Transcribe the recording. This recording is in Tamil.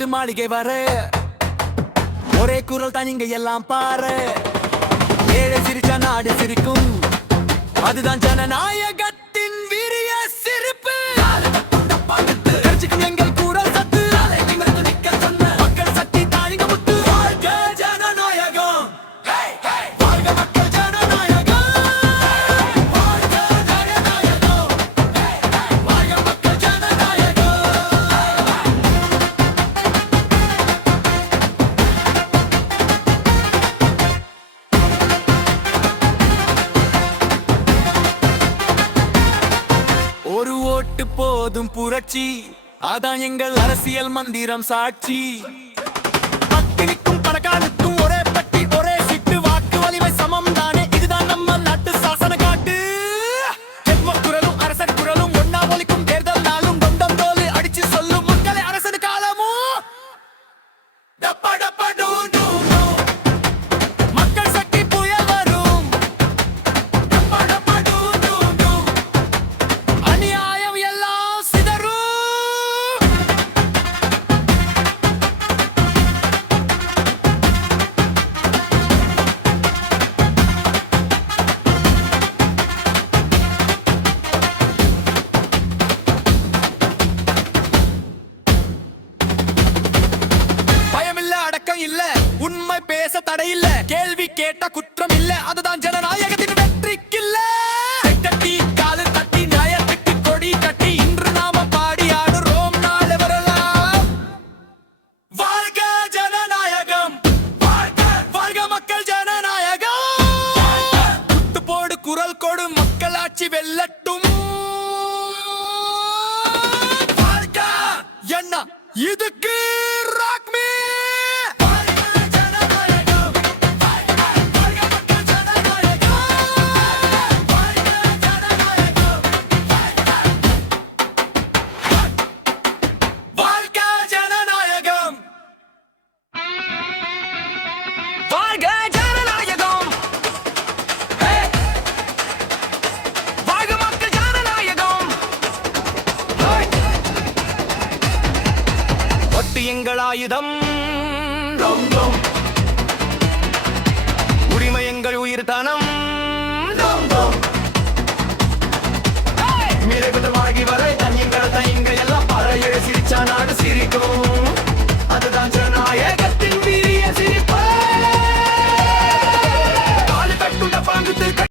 மாளிகை வர. ஒரே குரல் தான் இங்க எல்லாம் பாரு. ஏழை சிரிச்சா நாடு சிரிக்கும். அதுதான் ஜனநாயகத்தின் ஒரு போதும் புரட்சி. அதான் எங்கள் அரசியல் மந்திரம் சாட்சி. பத்தினிக்கும் பணக்காரனுக்கும் ஒரே பட்டி ஒரே சீட்டு. வாக்கு வலிமை சமம் தானே இதுதான் நம்ம நாட்டு சாசன காட்டு. எவ்வ குரலும் அரசர் குரலும் ஒன்னா ஒலிக்கும் தடையில்ல. கேள்வி கேட்ட குற்றம் இல்ல அதுதான் ஜனநாயகத்தின் வெற்றிக்கில்ல. தட்டி காலு தட்டி நியாயத்துக்கு கொடி கட்டி இன்று நாம பாடி ஆடுறோம் நாளை வரலாம் வாழ்க ஜனநாயகம். வாழ்க வாழ்க மக்கள் ஜனநாயகம். குத்து போடு குரல் கொடு மக்களாட்சி வெல்லட்டும். வாழ்க! என்ன? இதுக்கு ஒட்டு எங்கள் ஆயுதம். உரிமை எங்கள் உயிர் தனம்! மிரகுதமாகி வரை தன் எங்கள் எங்க எல்லாம் பறைய சிரிச்சா நாடு சிரிக்கும்